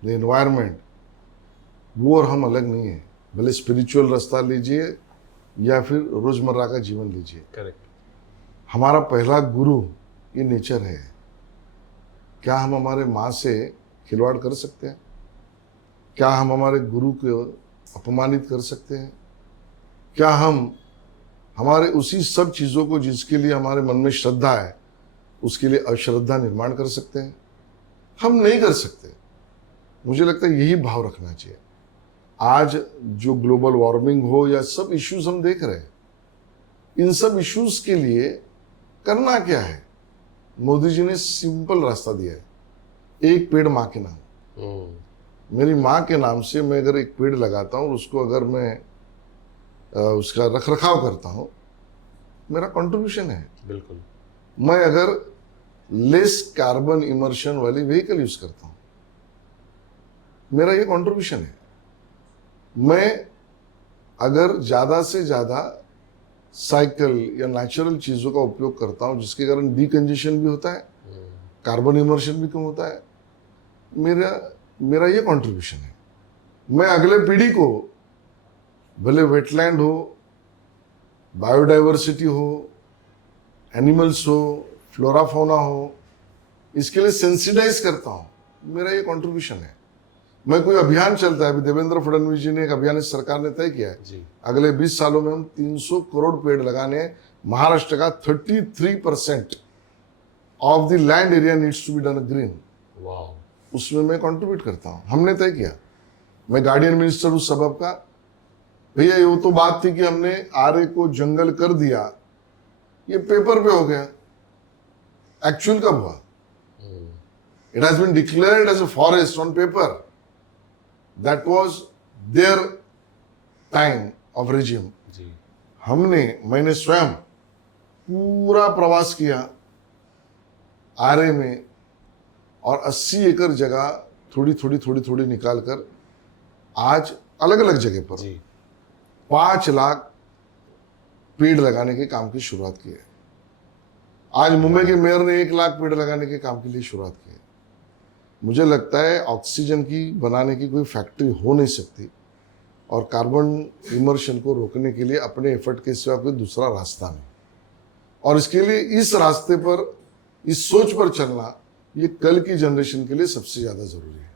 the environment, वो और हम अलग नहीं है। भले स्पिरिचुअल रास्ता लीजिए या फिर रोजमर्रा का जीवन लीजिए, करेक्ट। हमारा पहला गुरु ये नेचर है। क्या हम हमारे माँ से खिलवाड़ कर सकते हैं? क्या हम हमारे गुरु को अपमानित कर सकते हैं? क्या हम हमारे उसी सब चीज़ों को जिसके लिए हमारे मन में श्रद्धा है उसके लिए अश्रद्धा निर्माण कर सकते हैं? हम नहीं कर सकते। मुझे लगता है यही भाव रखना चाहिए। आज जो ग्लोबल वार्मिंग हो या सब इश्यूज हम देख रहे हैं, इन सब इश्यूज के लिए करना क्या है? मोदी जी ने सिंपल रास्ता दिया है, एक पेड़ माँ के नाम। मेरी माँ के नाम से मैं अगर एक पेड़ लगाता हूँ, उसको अगर मैं उसका रख रखाव करता हूँ, मेरा कंट्रीब्यूशन है। बिल्कुल। मैं अगर लेस कार्बन इमर्शन वाली व्हीकल यूज करता हूँ, मेरा ये कंट्रीब्यूशन है। मैं अगर ज्यादा से ज्यादा साइकिल या नेचुरल चीजों का उपयोग करता हूँ, जिसके कारण डीकंजेशन भी होता है, कार्बन इमर्शन भी कम होता है, मेरा मेरा ये कंट्रीब्यूशन है। मैं अगले पीढ़ी को, भले वेटलैंड हो, बायोडाइवर्सिटी हो, एनिमल्स हो, फ्लोरा फौना हो, इसके लिए सेंसिटाइज करता हूं। मेरा ये कंट्रीब्यूशन है। मैं कोई अभियान चलता है, अभी देवेंद्र फडणवीस जी ने एक अभियान इस सरकार ने तय किया है जी। अगले 20 सालों में हम 300 करोड़ पेड़ लगाने हैं। महाराष्ट्र का 33% of the land area needs to be done green. वाह। उसमें मैं कंट्रीब्यूट करता हूं। हमने तय किया, मैं गार्डियन मिनिस्टर हूं सबब का। भैया ये तो बात थी कि हमने आरे को जंगल कर दिया, ये पेपर पे हो गया, एक्चुअल कब हुआ? It has been declared as a forest on paper. That was their time of regime. मैंने स्वयं पूरा प्रवास किया आरे में, और 80 एकड़ जगह थोड़ी निकाल कर आज अलग अलग जगह पर 5 लाख पेड़ लगाने के काम की शुरुआत की है। आज मुंबई के मेयर ने 1 लाख पेड़ लगाने के काम के लिए शुरुआत की है। मुझे लगता है ऑक्सीजन की बनाने की कोई फैक्ट्री हो नहीं सकती, और कार्बन इमर्शन को रोकने के लिए अपने एफर्ट के सिवा कोई दूसरा रास्ता नहीं। और इसके लिए इस रास्ते पर, इस सोच पर चलना, ये कल की जनरेशन के लिए सबसे ज़्यादा ज़रूरी है।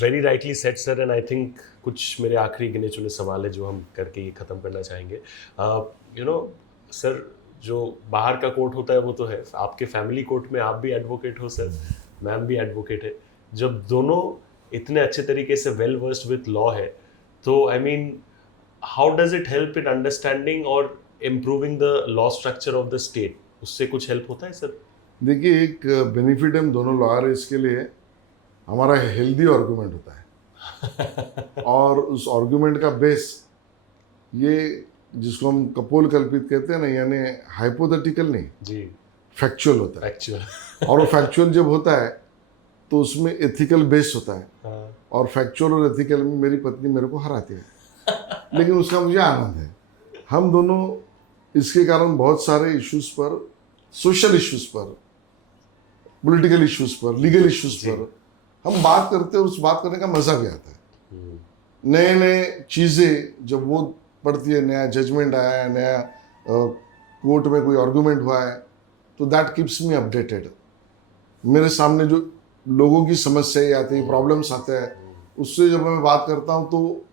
Very rightly said sir, and I think कुछ मेरे आखिरी गिने चुने सवाल है जो हम करके ये ख़त्म करना चाहेंगे। सर, जो बाहर का कोर्ट होता है वो तो है, आपके फैमिली कोर्ट में आप भी एडवोकेट हो सर, मैम भी एडवोकेट है। जब दोनों इतने अच्छे तरीके से वेल वर्स्ड विथ लॉ है, तो I mean how does it help in understanding और improving the law structure of the state? उससे कुछ हेल्प होता है सर? देखिए, एक बेनिफिट हम दोनों लॉयर है, इसके लिए हमारा हेल्दी आर्गुमेंट होता है। और उस आर्गुमेंट का बेस ये, जिसको हम कपोल कल्पित कहते हैं ना, यानी हाइपोथेटिकल नहीं जी, फैक्चुअल होता है। एक्चुअल। और वो फैक्चुअल जब होता है तो उसमें एथिकल बेस होता है। हाँ। और फैक्चुअल और एथिकल में मेरी पत्नी मेरे को हराती है, लेकिन उसका मुझे आनंद है। हम दोनों इसके कारण बहुत सारे इश्यूज पर, सोशल इश्यूज पर, पॉलिटिकल इश्यूज पर, लीगल इश्यूज पर हम बात करते हैं, उस बात करने का मजा भी आता है। नए नए चीज़ें जब वो पढ़ती है, नया जजमेंट आया है, नया कोर्ट में कोई आर्गुमेंट हुआ है, तो दैट कीप्स मी अपडेटेड। मेरे सामने जो लोगों की समस्याएं आती है, प्रॉब्लम्स आते हैं, उससे जब मैं बात करता हूँ तो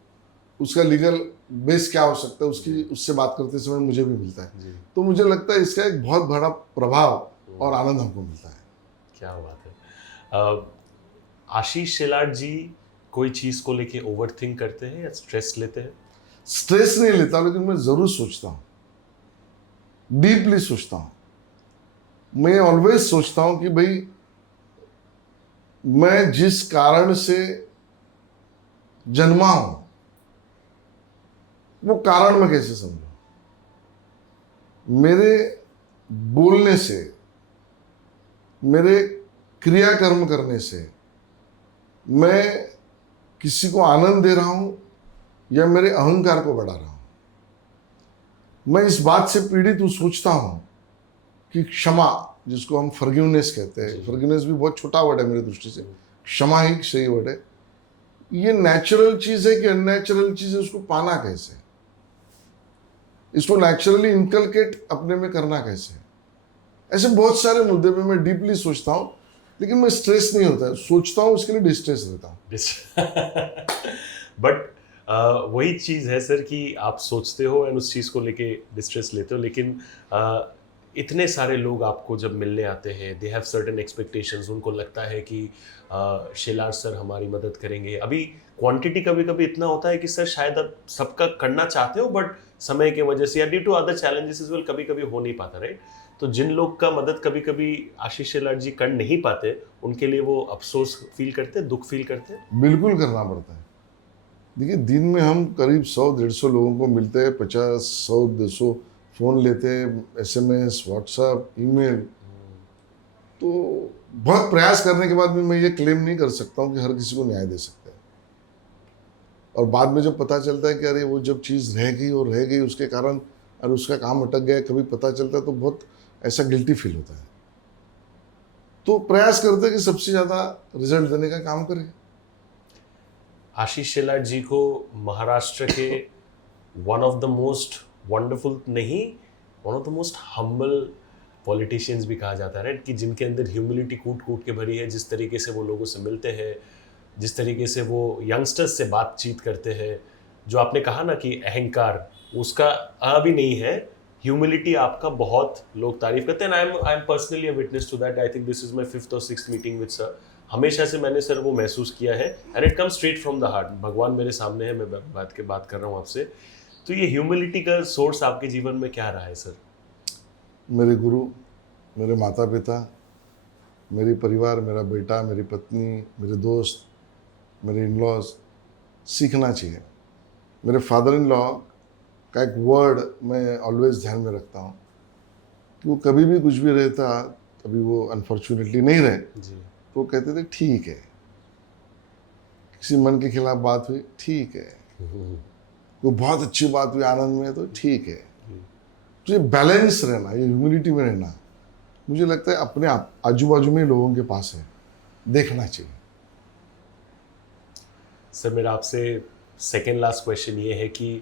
उसका लीगल बेस क्या हो सकता है, उससे बात करते समय मुझे भी मिलता है। तो मुझे लगता है इसका एक बहुत बड़ा प्रभाव और आनंद हमको मिलता है। क्या बात है। आशीष शेलार जी कोई चीज़ को लेके ओवरथिंक करते हैं या स्ट्रेस लेते हैं? स्ट्रेस नहीं लेता, लेकिन मैं जरूर सोचता हूँ, डीपली सोचता हूँ। मैं ऑलवेज सोचता हूँ कि भाई मैं जिस कारण से जन्मा हूं, वो कारण मैं कैसे समझूं। मेरे बोलने से, मेरे क्रियाकर्म करने से मैं किसी को आनंद दे रहा हूं या मेरे अहंकार को बढ़ा रहा हूं। मैं इस बात से पीड़ित हूं, सोचता हूं कि क्षमा, जिसको हम फॉरगिवनेस कहते हैं, फॉरगिवनेस भी बहुत छोटा वर्ड है मेरी दृष्टि से, क्षमा ही सही वर्ड है। ये नेचुरल चीज है कि अननेचुरल चीज है, उसको पाना कैसे, इसको नेचुरली इनकलकेट अपने में करना कैसे। ऐसे बहुत सारे मुद्दे पे मैं डीपली सोचता हूँ, लेकिन मैं स्ट्रेस नहीं होता है। सोचता हूँ, उसके लिए डिस्ट्रेस रहता हूँ। बट वही चीज़ है सर कि आप सोचते हो एंड उस चीज़ को लेके डिस्ट्रेस लेते हो, लेकिन इतने सारे लोग आपको जब मिलने आते हैं, दे हैव सर्टेन एक्सपेक्टेशंस, उनको लगता है कि शेलार सर हमारी मदद करेंगे। अभी क्वांटिटी कभी कभी इतना होता है कि सर शायद आप सबका करना चाहते हो, बट समय की वजह से या due to other challenges is well कभी कभी हो नहीं पाता, राइट? तो जिन लोग का मदद कभी कभी आशीष शेलार जी कर नहीं पाते, उनके लिए वो अफसोस फील करते, दुख फील करते। बिल्कुल करना पड़ता है। देखिए, दिन में हम करीब 100-150 लोगों को मिलते हैं, 50, 100, 200 फ़ोन लेते हैं, SMS, व्हाट्सएप, ईमेल। तो बहुत प्रयास करने के बाद भी मैं ये क्लेम नहीं कर सकता हूँ कि हर किसी को न्याय दे सकते हैं। और बाद में जब पता चलता है कि अरे वो जब चीज़ रह गई और रह गई उसके कारण और उसका काम अटक गया, कभी पता चलता है तो बहुत ऐसा गिल्टी फील होता है। तो प्रयास करते हैं कि सबसे ज़्यादा रिजल्ट देने का काम करें। आशीष शेलार जी को महाराष्ट्र के one of the most wonderful नहीं, one of the most humble politicians भी कहा जाता है, राइट? कि जिनके अंदर ह्यूमिलिटी कूट कूट के भरी है। जिस तरीके से वो लोगों से मिलते हैं, जिस तरीके से वो यंगस्टर्स से बातचीत करते हैं, जो आपने कहा ना कि अहंकार उसका भी नहीं है, ह्यूमिलिटी आपका बहुत लोग तारीफ करते हैं। I am personally a witness to that. I think this is my 5th और 6th मीटिंग विद सर। हमेशा से मैंने सर वो महसूस किया है, and it comes straight from the heart. भगवान मेरे सामने है, मैं बात कर रहा हूँ आपसे। तो ये ह्यूमिलिटी का सोर्स आपके जीवन में क्या रहा है सर? मेरे गुरु, मेरे माता पिता, मेरी परिवार, मेरा बेटा, मेरी पत्नी, मेरे दोस्त, मेरे इन-लॉज, सीखना चाहिए। मेरे फादर इन लॉ का एक वर्ड मैं ऑलवेज ध्यान में रखता हूँ कि वो कभी भी कुछ भी रहता, कभी वो अनफॉर्चुनेटली नहीं रहे, जी। तो वो कहते थे ठीक है। किसी मन के खिलाफ बात हुई, ठीक है। कोई बहुत अच्छी बात हुई आनंद में, तो ठीक है। तो ये बैलेंस रहना, ये ह्यूमिलिटी में रहना, मुझे लगता है अपने आजू बाजू में लोगों के पास है, देखना चाहिए। सर मेरा आपसे सेकेंड लास्ट क्वेश्चन ये है कि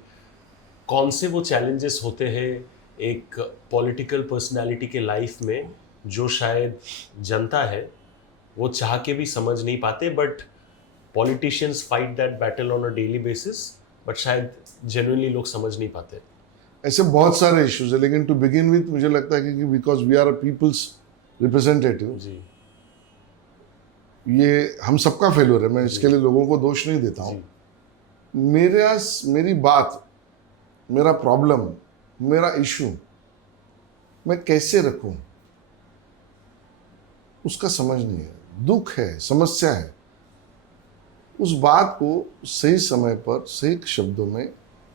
कौन से वो चैलेंजेस होते हैं एक पॉलिटिकल पर्सनालिटी के लाइफ में, जो शायद जनता है वो चाह के भी समझ नहीं पाते, but politicians fight that battle on a daily basis, but शायद जेन्युइनली लोग समझ नहीं पाते? ऐसे बहुत सारे इश्यूज है, लेकिन टू बिगिन विथ मुझे लगता है कि because we are a people's representative, जी ये हम सबका फेल्योर है। मैं इसके लिए लोगों को दोष नहीं देता हूँ। मेरी बात, मेरा प्रॉब्लम, मेरा इशू मैं कैसे रखूं, उसका समझ नहीं है। दुख है, समस्या है, उस बात को सही समय पर सही शब्दों में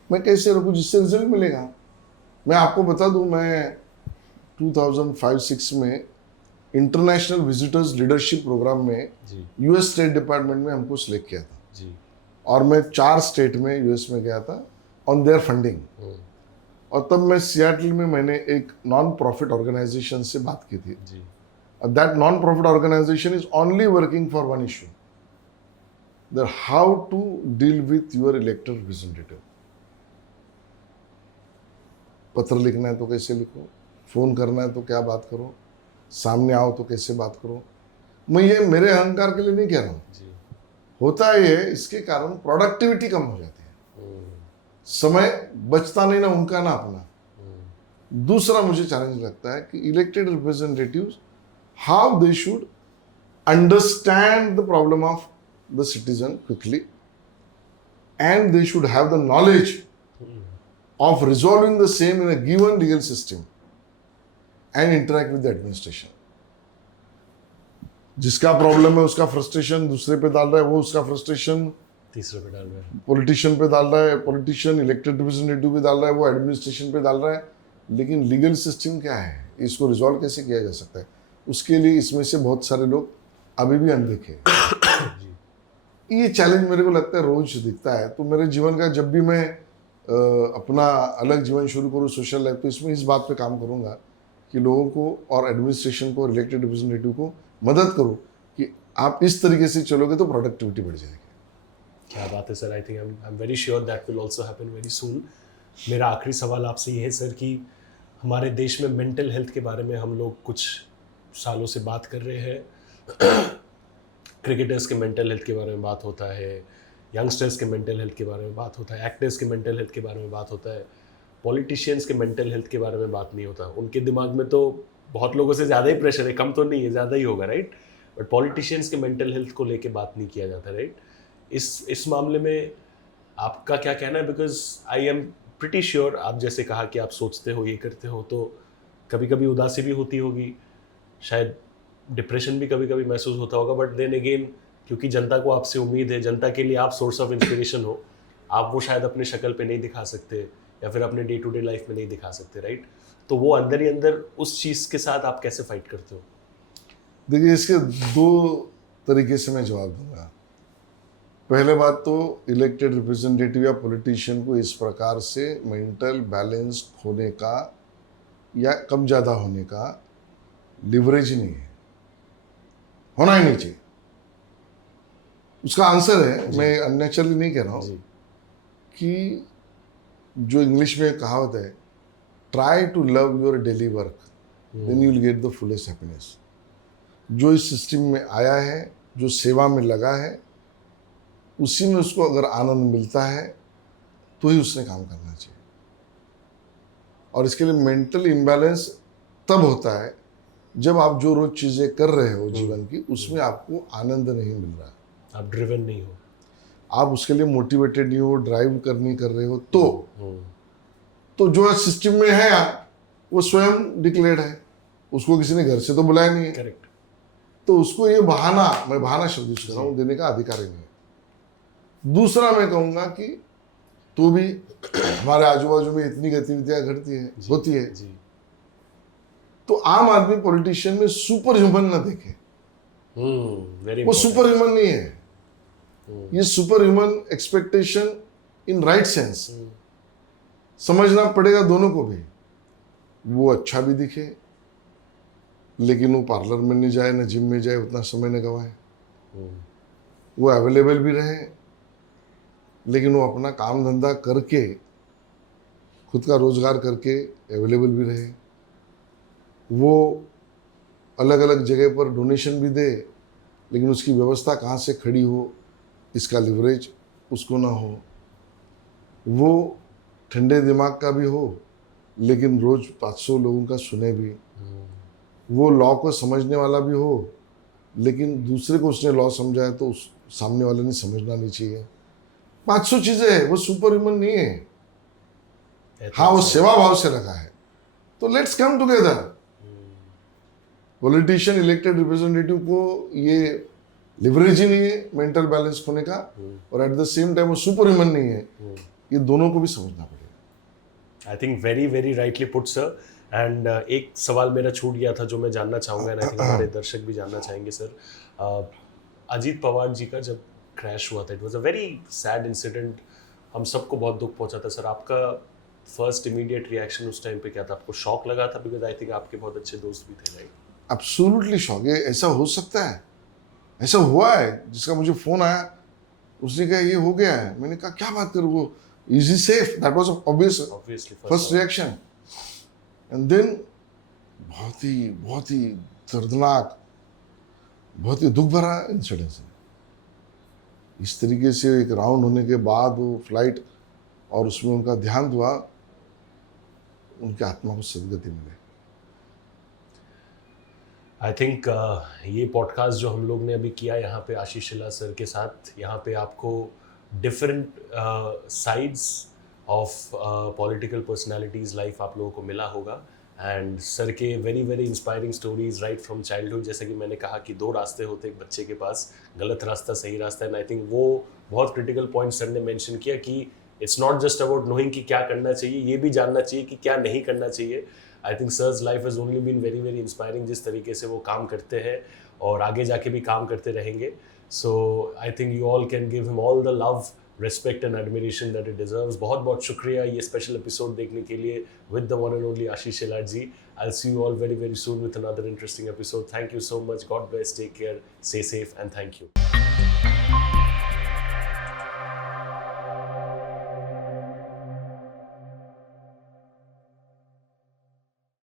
मैं कैसे रखूं जिससे रिजल्ट मिलेगा। मैं आपको बता दूं, मैं 2005-6 में इंटरनेशनल विजिटर्स लीडरशिप प्रोग्राम में जी यूएस स्टेट डिपार्टमेंट में हमको सिलेक्ट किया था, जी। और मैं 4 स्टेट में यूएस में गया था ऑन देयर फंडिंग। और तब मैं सियाटल में मैंने एक नॉन प्रॉफिट ऑर्गेनाइजेशन से बात की थी। जी that non profit organisation is only working for one issue, that how to deal with your elected representative. पत्र लिखना है तो कैसे लिखो, फोन करना है तो क्या बात करो, सामने आओ तो कैसे बात करो। मैं ये मेरे अहंकार के लिए नहीं कह रहा हूँ, जी। होता है ये, इसके कारण प्रोडक्टिविटी कम हो जाती है, समय बचता नहीं ना उनका ना अपना। दूसरा मुझे चैलेंज लगता है कि elected representatives, how they should understand the problem of the citizen quickly, and they should have the knowledge of resolving the same in a given legal system and interact with the administration. जिसका problem है उसका frustration दूसरे पे डाल रहा है, वो उसका फ्रस्ट्रेशन तीसरे पे डाल रहे हैं। पॉलिटिशियन पे डाल रहा है, पॉलिटिशियन इलेक्टेड रिप्रेजेंटेटिव पे डाल रहा है, वो एडमिनिस्ट्रेशन पे डाल रहा है। लेकिन लीगल सिस्टम क्या है, इसको रिजॉल्व कैसे किया जा सकता है, उसके लिए इसमें से बहुत सारे लोग अभी भी अनदेखे। ये चैलेंज मेरे को लगता है रोज दिखता है। तो मेरे जीवन का जब भी मैं अपना अलग जीवन शुरू करूँ सोशल लाइफ, तो इसमें इस बात पे काम करूँगा कि लोगों को और एडमिनिस्ट्रेशन को, इलेक्टेड रिप्रेजेंटेटिव को मदद करूँ कि आप इस तरीके से चलोगे तो प्रोडक्टिविटी बढ़ जाएगी। क्या बात है sir. I think I am very sure that will also happen very soon. मेरा आखिरी सवाल आपसे ये है सर कि हमारे देश में मेंटल हेल्थ के बारे में हम लोग कुछ सालों से बात कर रहे हैं। क्रिकेटर्स के मेंटल हेल्थ के बारे में बात होता है, यंगस्टर्स के मेंटल हेल्थ के बारे में बात होता है, एक्टर्स के मेंटल हेल्थ के बारे में बात होता है, पॉलिटिशियंस के मेंटल हेल्थ के बारे में बात नहीं होता। उनके दिमाग में तो बहुत लोगों से ज़्यादा ही प्रेशर है, कम तो नहीं है, ज़्यादा ही होगा, राइट? बट पॉलिटिशियंस के मेंटल हेल्थ को लेके बात नहीं किया जाता, राइट? इस मामले में आपका क्या कहना है? Because I am pretty sure, आप जैसे कहा कि आप सोचते हो, ये करते हो, तो कभी कभी उदासी भी होती होगी, शायद डिप्रेशन भी कभी कभी महसूस होता होगा, बट देन अगेन क्योंकि जनता को आपसे उम्मीद है, जनता के लिए आप सोर्स ऑफ इंस्पिरेशन हो, आप वो शायद अपने शक्ल पे नहीं दिखा सकते या फिर अपने डे टू डे लाइफ में नहीं दिखा सकते, राइट? तो वो अंदर ही अंदर उस चीज़ के साथ आप कैसे फाइट करते हो? देखिए, इसके दो तरीके से मैं जवाब दूंगा। पहले बात तो इलेक्टेड रिप्रेजेंटेटिव या पॉलिटिशियन को इस प्रकार से मेंटल बैलेंस होने का या कम ज़्यादा होने का लिवरेज नहीं है, होना ही नहीं चाहिए। उसका आंसर है, मैं अननेचुरली नहीं कह रहा हूँ, कि जो इंग्लिश में कहावत है, try to love your daily work then you will get the fullest happiness. जो इस सिस्टम में आया है, जो सेवा में लगा है, उसी में उसको अगर आनंद मिलता है तो ही उसने काम करना चाहिए। और इसके लिए मेंटल इम्बैलेंस तब होता है जब आप जो रोज चीजें कर रहे हो जीवन की, उसमें आपको आनंद नहीं मिल रहा, आप ड्रिवन नहीं हो, आप उसके लिए मोटिवेटेड नहीं हो, ड्राइव करनी कर रहे हो, तो जो सिस्टम में है वो स्वयं डिक्लेयर्ड है, उसको किसी ने घर से तो बुलाया नहीं है। करेक्ट। तो उसको ये बहाना, मैं बहाना शब्द यूज कर रहा हूँ, देने का अधिकार ही नहीं है। दूसरा मैं कहूँगा कि तो भी हमारे आजू बाजू में इतनी गतिविधियां घटती है, होती है, तो आम आदमी पॉलिटिशियन में सुपर ह्यूमन ना देखे। वो सुपर ह्यूमन नहीं है, ये super human expectation in right sense समझना पड़ेगा दोनों को भी। वो अच्छा भी दिखे, लेकिन वो पार्लर में नहीं जाए, ना जिम में जाए, उतना समय न गवाए। वो अवेलेबल भी रहे, लेकिन वो अपना काम धंधा करके, खुद का रोजगार करके अवेलेबल भी रहे। वो अलग अलग जगह पर डोनेशन भी दे, लेकिन उसकी व्यवस्था कहाँ से खड़ी हो, इसका लिवरेज उसको ना हो। वो ठंडे दिमाग का भी हो, लेकिन रोज 500 लोगों का सुने भी। वो लॉ को समझने वाला भी हो, लेकिन दूसरे को उसने लॉ समझाया तो उस सामने वाले ने समझना नहीं चाहिए। 500 चीजें है, वो सुपर ह्यूमन नहीं है। हाँ, वो सेवा भाव से रखा है। तो let's come together. Politician, elected representative को ये लिवरेज ही नहीं है मेंटल बैलेंस होने का, और एट द सेम टाइम वो सुपर ह्यूमन नहीं है। ये दोनों को भी समझना पड़ेगा। I think very very rightly put sir. And एक सवाल मेरा छूट गया था जो मैं जानना चाहूँगा, एंड आई थिंक हमारे दर्शक भी जानना चाहेंगे सर। अजीत पवार जी का जब क्रैश हुआ था, it was a very sad incident, हम सबको बहुत दुख पहुंचा था सर। आपका फर्स्ट इमीडिएट रिएक्शन उस टाइम पे क्या था? आपको शॉक लगा था? बिकॉज आई थिंक आपके बहुत अच्छे दोस्त भी थे, राइट? Absolutely shock. ये ऐसा हो सकता है? ऐसा हुआ है? जिसका मुझे फोन आया, उसने कहा ये हो गया है। मैंने कहा क्या बात कर, वो is he safe? That was obviously first reaction. And then बहुत ही दर्दनाक, बहुत ही दुख भरा इंसिडेंट है। इस तरीके से एक राउंड होने के बाद वो फ्लाइट, और उसमें उनका देहांत हुआ, उनकी आत्मा को सदगति मिले। आई थिंक ये पॉडकास्ट जो हम लोग ने अभी किया यहाँ पे आशीष शिला सर के साथ, यहाँ पे आपको different sides of political personalities life आप लोगों को मिला होगा। एंड सर के very very inspiring stories right from childhood. जैसे कि मैंने कहा कि 2 रास्ते होते एक बच्चे के पास, गलत रास्ता, सही रास्ता। एंड आई थिंक वो बहुत क्रिटिकल पॉइंट सर ने मेंशन किया कि it's not just about knowing कि क्या करना चाहिए, ये भी जानना चाहिए कि क्या नहीं करना चाहिए। I think sir's life has only been very very inspiring, जिस तरीके से वो काम करते हैं और आगे जाके भी काम करते रहेंगे। So I think you all can give him all the love, respect and admiration that it deserves. बहुत बहुत शुक्रिया ये स्पेशल एपिसोड देखने के लिए with the one and only Ashish शिलार ji. I'll see you all very very soon with another interesting episode. Thank you so much. God bless. Take care. Stay safe and thank you.